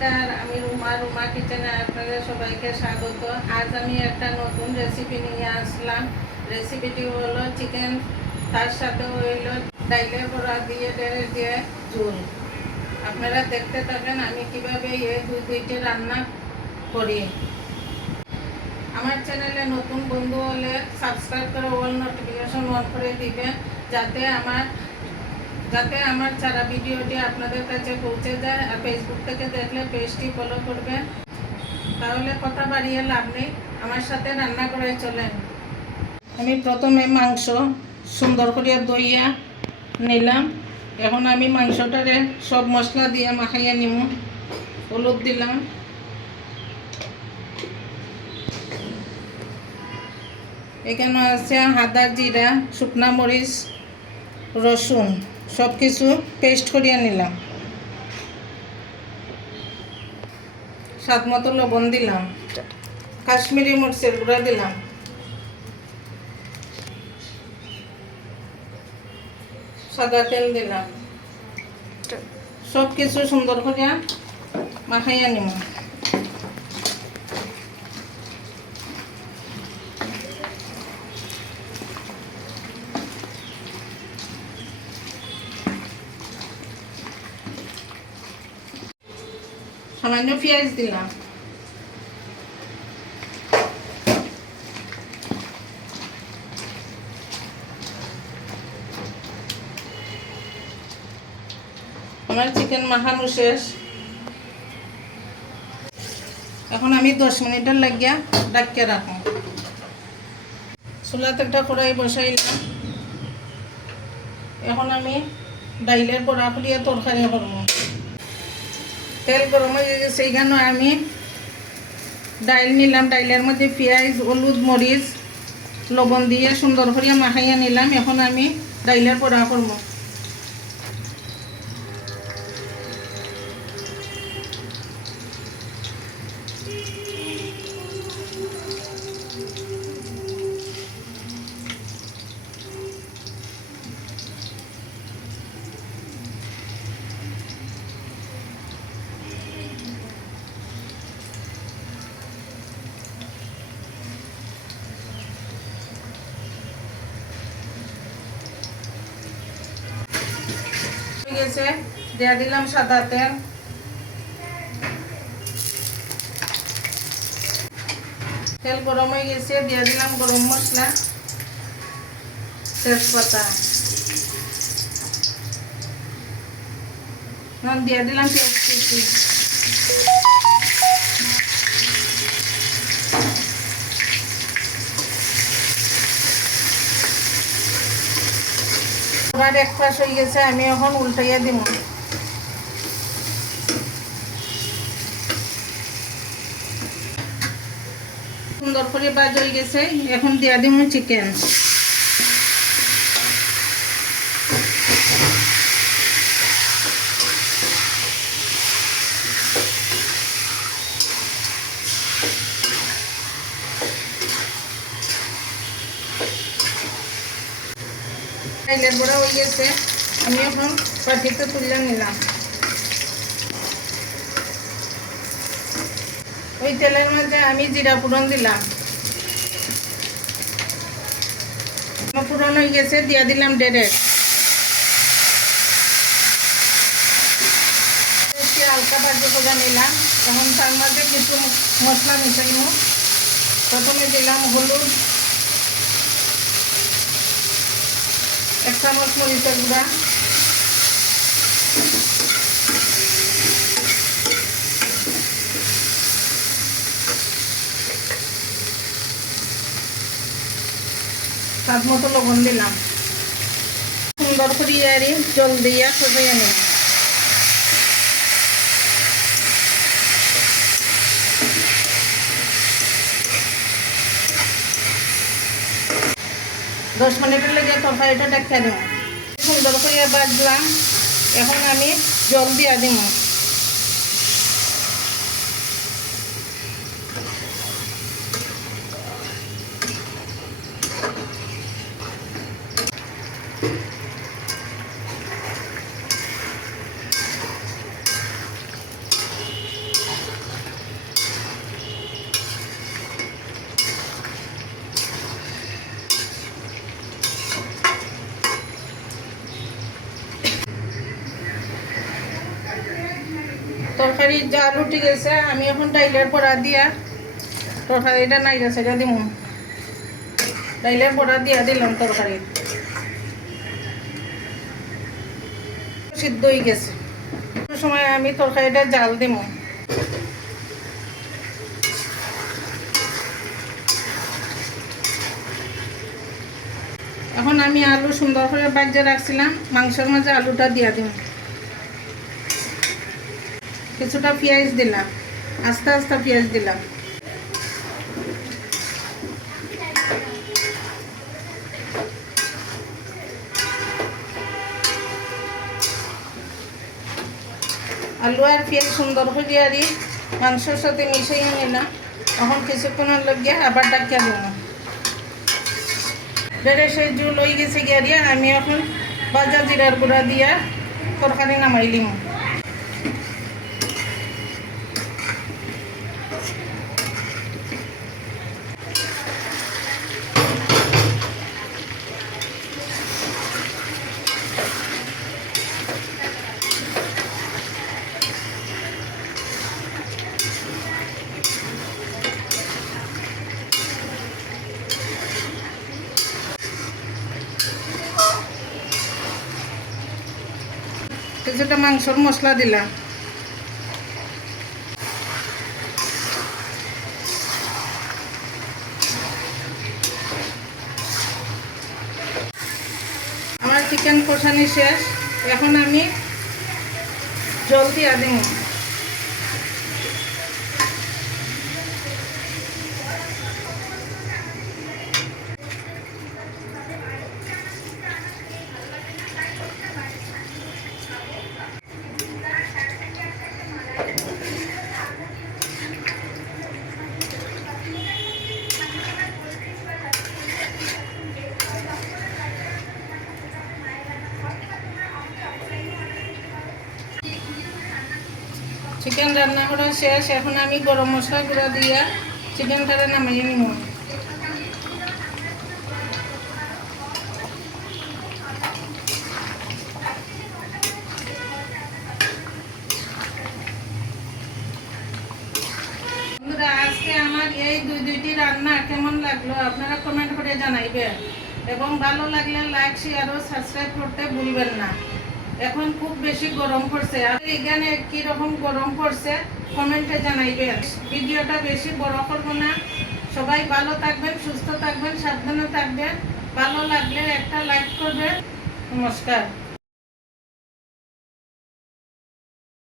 নমস্কার, আমি রুমা কিচেনে আপনাদের সবাইকে স্বাগত। আজ আমি একটা নতুন রেসিপি নিয়ে আসলাম। রেসিপিটি হলো চিকেন, তার সাথে হইলো ডাইলের বড়া দিয়ে ডেড়ে দিয়ে ঝোল। আপনারা দেখতে থাকেন আমি কিভাবে এই দুইটি রান্না করি। আমার চ্যানেলে নতুন বন্ধু হলে সাবস্ক্রাইব করে অল নোটিফিকেশন অন করে দিবেন, যাতে আমার সারা ভিডিওটি আপনাদের কাছে পৌঁছে যায়। আর ফেসবুক থেকে দেখলে পেজটি ফলো করবেন। তাহলে কথা বাড়িয়ে লাভ নেই, আমার সাথে রান্না করে চলেন। আমি প্রথমে মাংস সুন্দর করে ধুইয়া নিলাম। এখন আমি মাংসটারে সব মশলা দিয়ে মাখাইয়া নিব। হলুদ দিলাম, এখানে আছে আদা, জিরা, শুকনা মরিচ, রসুন, সব কিছু পেস্ট করিয়া নিলাম। স্বাদ মতো লবণ দিলাম, কাশ্মীরি মরিচের গুঁড়া দিলাম, সাদা তেল দিলাম। সব কিছু সুন্দর করিয়া মাখাইয়া নিব। সামান্য পেঁয়াজ দিলাম, আমার চিকেন মাখানো শেষ। এখন আমি 10 মিনিটের লাগিয়া ডাকিয়ে রাখবো। চুলাতে একটা কড়াই বসাইলাম। এখন আমি ডাইলের বড়া ফুলিয়ে তরকারি করব। তেল গরম হয়ে গেছে, এইখানে আমি ডাইল নিলাম। ডাইলের মধ্যে পেঁয়াজ, হলুদ, মরিচ, লবণ দিয়ে সুন্দর করে মাখাইয়া নিলাম। এখন আমি ডাইলের বড়া করব। গেছে দিয়ে দিলাম সাদা তেল, তেল গরম হয়ে গেছে, দিয়ে দিলাম গরম মশলা, তেজপাতা, দিয়ে দিলাম পেঁয়াজ কুচি, এবার এক পাশ হয়ে গেছে, আমি এখন উল্টাইয়া দিব। সুন্দর করে ভাজ হয়ে গেছে, এখন দিয়া দিব চিকেন। ডাইলের বড়া হয়ে গেছে, আমি এখন পাটিতে তুলে নিলাম। ওই তেলের মধ্যে আমি জিরা ফোড়ন দিলাম। ফোড়ন হয়ে গেছে, দিয়ে দিলাম ডেরেক। হালকা ভাজি করে নিলাম। এখন তার মধ্যে কিছু মশলা মিশাইব। প্রথমে দিলাম হলুদ, 1 চামচ মরিচের গুঁড়া, স্বাদ মতো লবণ দিলাম। সুন্দর করে জল দিয়ে কষাইয়া নিলাম। দশ মিনিটের লেগে তরকারিটা ডাকিয়ে দেব। সুন্দর করে বাজলাম। এখন আমি জল দিয়ে দিব। তরকারির জাল উঠে গেছে, আমি এখন ডাইলের বড়া দিয়া তরকারিটা নাইড়া সেটা দিব। ডাইলের বড়া দিয়া দিলাম তরকারি, সিদ্ধ হয়ে গেছে। সময় আমি তরকারিটা জাল দিব। এখন আমি আলু সুন্দর করে বাজিয়ে রাখছিলাম, মাংসের মাঝে আলুটা দিয়া দিব। কিছুটা পেঁয়াজ দিলাম, আস্তে আস্তে পেঁয়াজ দিলাম। আলু আর পেঁয়াজ সুন্দর করে আর মাংসের সাথে মিশিয়ে নিলাম। এখন কিছুক্ষণের লাগিয়ে আবার ডাকিয়া দিব। বেড়ে সেই জল হয়ে গেছে গিয়ে আমি এখন ভাজা জিরার গুঁড়া দিয়া তরকারি নামাইলিম। কিছুটা মাংসর মশলা দিলাম। আমার চিকেন কষানি শেষ, এখন আমি জল দিয়া দিব। চিকেন রান্না করা শেষ, এখন আমি গরম মশলা গুঁড়া দিয়া চিকেনটা নামিয়ে নিব। বন্ধুরা, আজকে আমার এই দুইটি রান্না কেমন লাগলো আপনারা কমেন্ট করে জানাইবেন, এবং ভালো লাগলে লাইক শেয়ার ও সাবস্ক্রাইব করতে ভুলবেন না। এখন খুব বেশি গরম পড়ছে, আর এখানে কীরকম গরম পড়ছে কমেন্টে জানাইবেন। ভিডিওটা বেশি বড় করব না। সবাই ভালো থাকবেন, সুস্থ থাকবেন, সাবধানে থাকবেন। ভালো লাগলে একটা লাইক করবেন। নমস্কার।